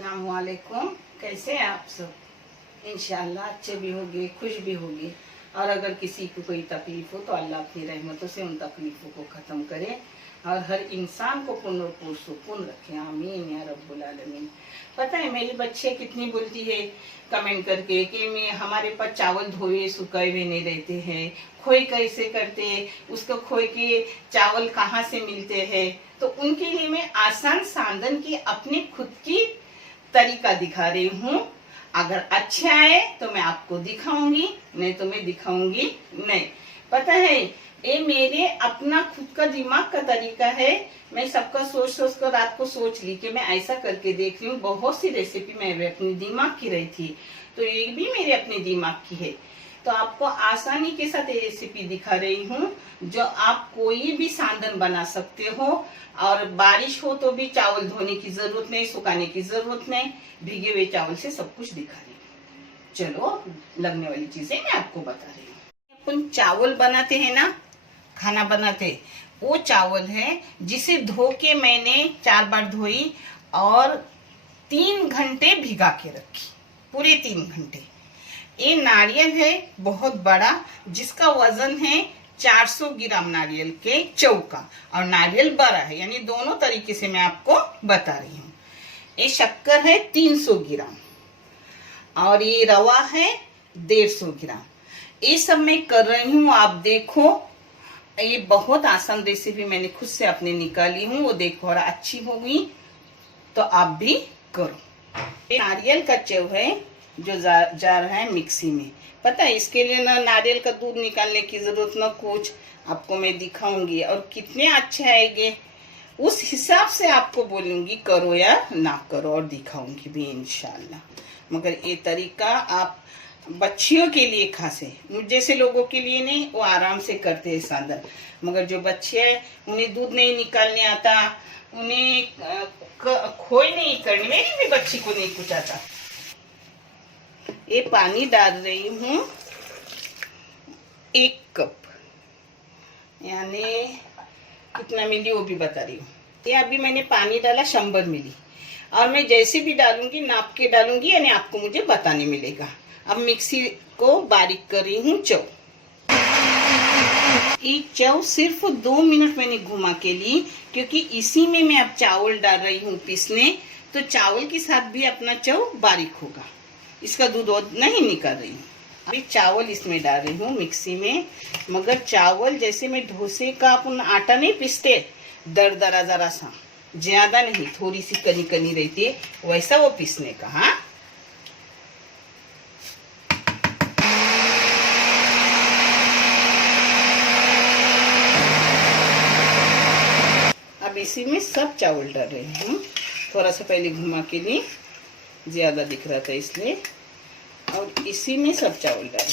अस्सलाम वालेकुम। कैसे हैं आप सब? इंशाअल्लाह अच्छे भी होंगे, खुश भी होंगे। और अगर किसी को कोई तकलीफ हो तो अल्लाह अपनी रहमतों से उन तकलीफों को ख़त्म करे और हर इंसान को पुनः सुकून रखे। आमीन या रब्बुल आलमीन। पता है मेरी बच्चे कितनी बोलती है कमेंट करके कि मैं हमारे पास चावल धोए सुखाए हुए नहीं रहते हैं, खोए कैसे करते हैं, उसको खोए के चावल कहाँ से मिलते हैं। तो उनके लिए मैं आसान सांधन की अपनी खुद की तरीका दिखा रही हूँ। अगर अच्छे आए तो मैं आपको दिखाऊंगी, नहीं तो मैं दिखाऊंगी नहीं। पता है ये मेरे अपना खुद का दिमाग का तरीका है। मैं सबका सोच सोच कर रात को सोच ली कि मैं ऐसा करके देख रही हूँ। बहुत सी रेसिपी मैं अपने दिमाग की रही थी, तो ये भी मेरे अपने दिमाग की है। तो आपको आसानी के साथ ये रेसिपी दिखा रही हूँ जो आप कोई भी सांधन बना सकते हो। और बारिश हो तो भी चावल धोने की जरूरत नहीं, सुखाने की जरूरत नहीं, भीगे हुए चावल से सब कुछ दिखा रही हूँ। चलो लगने वाली चीजें मैं आपको बता रही हूँ। अपन चावल बनाते हैं ना, खाना बनाते, वो चावल है जिसे धो के मैंने 4 बार धोई और 3 घंटे भिगा के रखी, पूरे 3 घंटे। ये नारियल है बहुत बड़ा, जिसका वजन है 400 ग्राम नारियल के चौका, और नारियल बड़ा है, यानी दोनों तरीके से मैं आपको बता रही हूँ। ये शक्कर है 300 ग्राम और ये रवा है 150 ग्राम। ये सब मैं कर रही हूँ, आप देखो। ये बहुत आसान रेसिपी मैंने खुद से अपने निकाली हूँ, वो देखो और अच्छी होगी तो आप भी करो। ये नारियल का चव है जो जा रहा है मिक्सी में। पता है इसके लिए ना नारियल का दूध निकालने की जरूरत ना कुछ, आपको मैं दिखाऊंगी और कितने अच्छे आएंगे उस हिसाब से आपको बोलूंगी करो या ना करो, और दिखाऊंगी भी इंशाल्लाह। मगर ये तरीका आप बच्चियों के लिए खास है, मुझ जैसे लोगों के लिए नहीं, वो आराम से करते हैं सांधन। मगर जो बच्चे हैं उन्हें दूध नहीं निकालने आता, उन्हें खोई नहीं करनी, मेरी भी बच्ची को नहीं कुछ आता। ये पानी डाल रही हूँ 1 कप, यानी कितना मिली वो भी बता रही हूँ। ये अभी मैंने पानी डाला 100 मिली, और मैं जैसे भी डालूंगी नाप के डालूंगी, यानी आपको मुझे बताने मिलेगा। अब मिक्सी को बारीक कर रही हूँ चौ। ये चौ सिर्फ 2 मिनट मैंने घुमा के ली, क्योंकि इसी में मैं अब चावल डाल रही हूँ पीसने, तो चावल के साथ भी अपना चौ बारीक होगा। इसका दूध नहीं निकाल रही हूँ। अभी चावल इसमें डाल रही हूँ मिक्सी में। मगर चावल जैसे मैं डोसे का अपन आटा नहीं पीसते, दरदरा जरा सा, ज्यादा नहीं, थोड़ी सी कनी कनी रहती है, वैसा वो पीसने का। हाँ, अब इसी में सब चावल डाल रही हूँ। थोड़ा सा पहले घुमा के लिए, ज्यादा दिख रहा था इसलिए, और इसी में सब चावल डाल।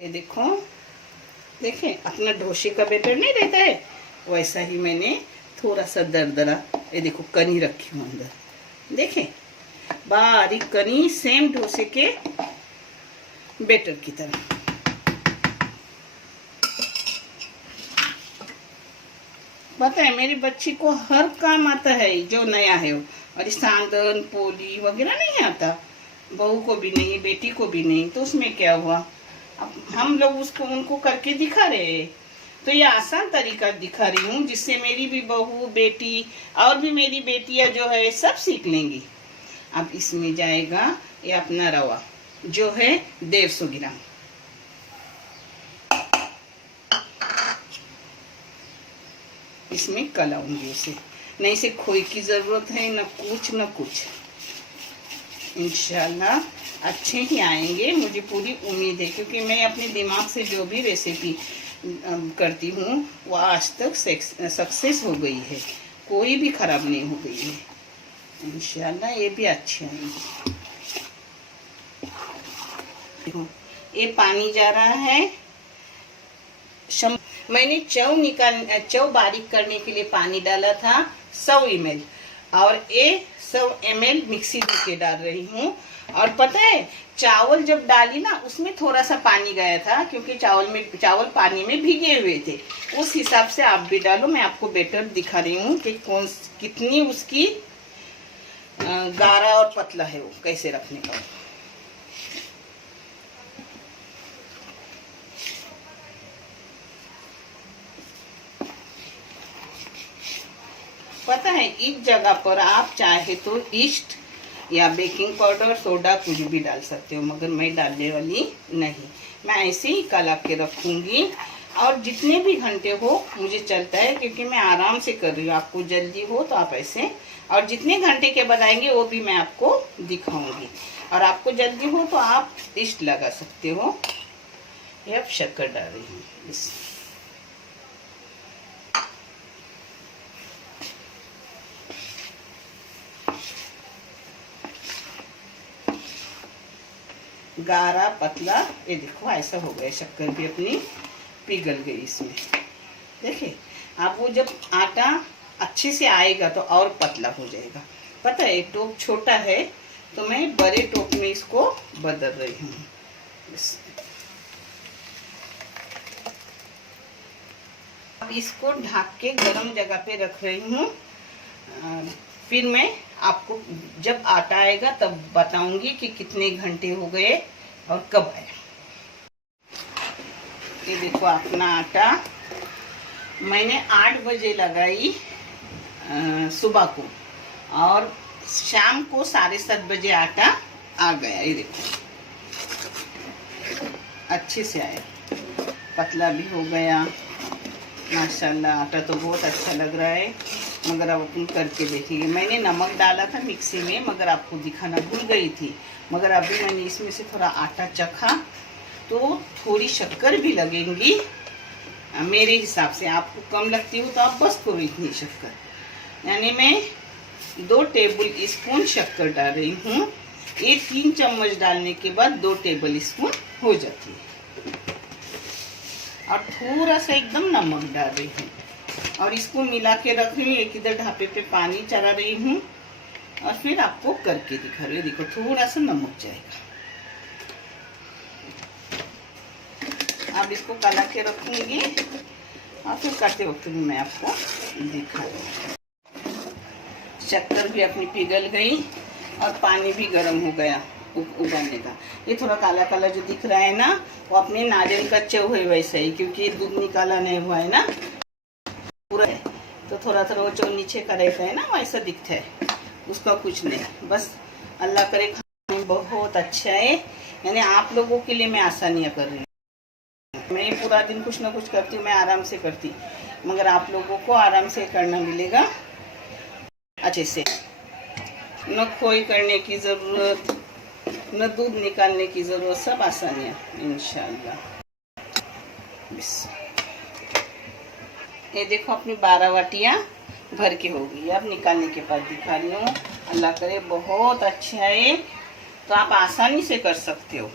ये देखो, देखें अपना डोसे का बैटर नहीं रहता है, वैसा ही मैंने थोड़ा सा दरदरा, ये देखो कनी रखी हूँ अंदर, देखें बारीक कनी, सेम डोसे के बैटर की तरह। पता है मेरी बच्ची को हर काम आता है जो नया है, और सांधन पोली वगैरह नहीं आता, बहू को भी नहीं, बेटी को भी नहीं, तो उसमें क्या हुआ, अब हम लोग उसको उनको करके दिखा रहे हैं। तो ये आसान तरीका दिखा रही हूँ जिससे मेरी भी बहू, बेटी और भी मेरी बेटियां जो है सब सीख लेंगी। अब इसमें जाएगा ये अपना रवा जो है 150 ग्राम। इसमें कलाऊंगी उसे, नहीं से खोई की जरूरत है, न कुछ। इंशाल्लाह अच्छे ही आएंगे, मुझे पूरी उम्मीद है, क्योंकि मैं अपने दिमाग से जो भी रेसिपी करती हूँ वो आज तक सक्सेस हो गई है, कोई भी खराब नहीं हो गई है। इंशाल्लाह ये भी अच्छे आएंगे। ये पानी जा रहा है, मैंने चौ बारीक करने के लिए पानी डाला था 100 ml, और ये 100 ml मिक्सी के डाल रही हूँ। और पता है चावल जब डाली ना उसमें थोड़ा सा पानी गया था, क्योंकि चावल पानी में भीगे हुए थे, उस हिसाब से आप भी डालो। मैं आपको बैटर दिखा रही हूँ कि कितनी उसकी गाढ़ा और पतला है वो कैसे रखने का। पता है इस जगह पर आप चाहे तो ईस्ट या बेकिंग पाउडर सोडा कुछ भी डाल सकते हो, मगर मैं डालने वाली नहीं। मैं ऐसे ही कला के रखूंगी और जितने भी घंटे हो मुझे चलता है, क्योंकि मैं आराम से कर रही हूँ। आपको जल्दी हो तो आप ऐसे, और जितने घंटे के बताएंगे वो भी मैं आपको दिखाऊंगी। और आपको जल्दी हो तो आप ईस्ट लगा सकते हो। ये अब शक्कर डाल रही हूँ इस गाढ़ा पतला। ये देखो ऐसा हो गया, शक्कर भी अपनी पिघल गई इसमें। देखिए आप वो जब आटा अच्छे से आएगा तो और पतला हो जाएगा। पता है टोप छोटा है तो मैं बड़े टोप में इसको बदल रही हूँ। अब इसको ढक के गर्म जगह पे रख रही हूँ। फिर मैं आपको जब आटा आएगा तब बताऊंगी कि कितने घंटे हो गए और कब आया। ये देखो अपना आटा मैंने 8 बजे लगाई सुबह को, और शाम को 7:30 बजे आटा आ गया। ये देखो अच्छे से आया, पतला भी हो गया माशाल्लाह। आटा तो बहुत अच्छा लग रहा है, मगर अब अपन करके देखेंगे। मैंने नमक डाला था मिक्सी में, मगर आपको दिखाना भूल गई थी। मगर अभी मैंने इसमें से थोड़ा आटा चखा तो थोड़ी शक्कर भी लगेंगी मेरे हिसाब से। आपको कम लगती हो तो आप बस थोड़ी इतनी शक्कर, यानी मैं 2 टेबल स्पून शक्कर डाल रही हूँ। ये 3 चम्मच डालने के बाद 2 टेबल स्पून हो जाती है। और थोड़ा सा एकदम नमक डाल रही हूँ और इसको मिला के रख रही हूँ। एक इधर ढापे पे पानी चला रही हूँ और फिर आपको करके दिखा रही हूँ। देखो थोड़ा सा नमक जाएगा। अब इसको कला के रखूंगी और फिर करते वक्त भी मैं आपको दिखा रही हूँ। शक्कर भी अपनी पिघल गई और पानी भी गर्म हो गया उबालने का। ये थोड़ा काला काला जो दिख रहा है ना, वो अपने नारियल कच्चे हुए वैसे ही, क्योंकि दूध निकाला नहीं हुआ है ना पूरा है, तो थोड़ा थोड़ा वो जो नीचे का रहता है ना वैसा दिखता है। उसका कुछ नहीं, बस अल्लाह करे खाने में बहुत अच्छा है। यानी आप लोगों के लिए मैं आसानियाँ कर रही हूँ। मैं पूरा दिन कुछ ना कुछ करती हूँ, मैं आराम से करती, मगर आप लोगों को आराम से करना मिलेगा अच्छे से। न खोई करने की ज़रूरत, न दूध निकालने की ज़रूरत, सब आसानियाँ इंशाल्लाह। ये देखो अपनी 12 वाटियाँ भर के हो गई। अब निकालने के बाद दिखा रही हूँ। अल्लाह करे बहुत अच्छा है, तो आप आसानी से कर सकते हो।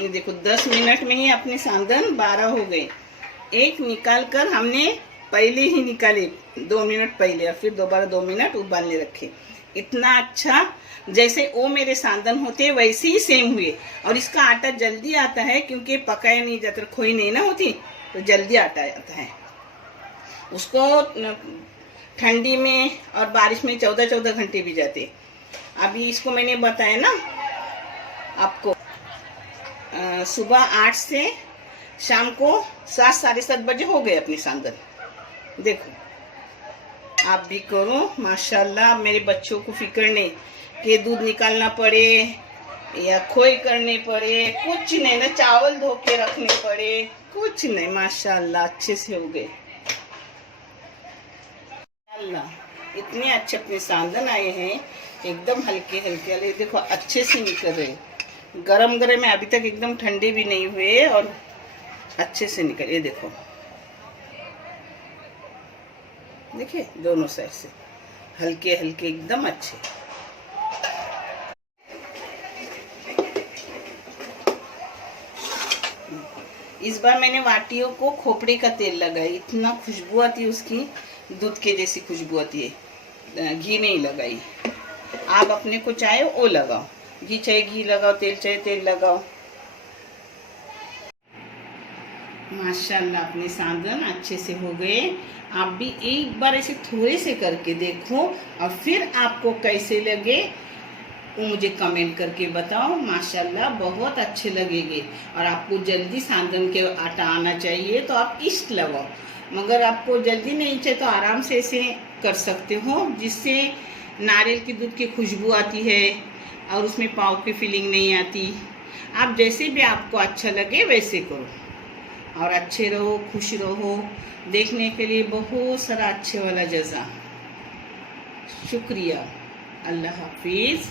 ये देखो 10 मिनट में ही अपने सांदन 12 हो गए। एक निकाल कर हमने पहले ही निकाले 2 मिनट पहले, और फिर दोबारा 2 मिनट उबालने रखे। इतना अच्छा जैसे वो मेरे सांदन होते वैसे ही सेम हुए। और इसका आटा जल्दी आता है क्योंकि पकाया नहीं जाता, खोई नहीं ना होती, तो जल्दी आटा आता है। उसको ठंडी में और बारिश में 14-14 घंटे भी जाते। अभी इसको मैंने बताया ना आपको, सुबह 8 से शाम को 7-7:30 बजे हो गए अपने सांदन। देखो आप भी करो माशाल्लाह। मेरे बच्चों को फिक्र नहीं कि दूध निकालना पड़े या खोई करने पड़े, कुछ नहीं ना, चावल धो के रखने पड़े, कुछ नहीं। माशाल्लाह अच्छे से हो गए। अल्लाह इतने अच्छे अपने सांदन आए हैं, एकदम हल्के हल्के। देखो अच्छे से निकल रहे, गरम गरम है, अभी तक एकदम ठंडे भी नहीं हुए और अच्छे से निकल। ये देखो, देखिए दोनों साइड से हल्के हल्के एकदम अच्छे। इस बार मैंने वाटियों को खोपड़े का तेल लगाई, इतना खुशबू आती है उसकी, दूध के जैसी खुशबू आती है। घी नहीं लगाई। आप अपने को चाहे वो लगाओ, घी चाहे घी लगाओ, तेल चाहे तेल लगाओ। माशाल्लाह अपने साधन अच्छे से हो गए। आप भी एक बार ऐसे थोड़े से करके देखो और फिर आपको कैसे लगे वो मुझे कमेंट करके बताओ। माशाल्लाह बहुत अच्छे लगेंगे। और आपको जल्दी साधन के आटा आना चाहिए तो आप ईस्ट लगाओ, मगर आपको जल्दी नहीं चाहिए तो आराम से ऐसे कर सकते हो, जिससे नारियल की दूध की खुशबू आती है और उसमें पाव की फीलिंग नहीं आती। आप जैसे भी आपको अच्छा लगे वैसे करो और अच्छे रहो, खुश रहो। देखने के लिए बहुत सारा अच्छे वाला जज़ा। शुक्रिया। अल्लाह हाफिज़।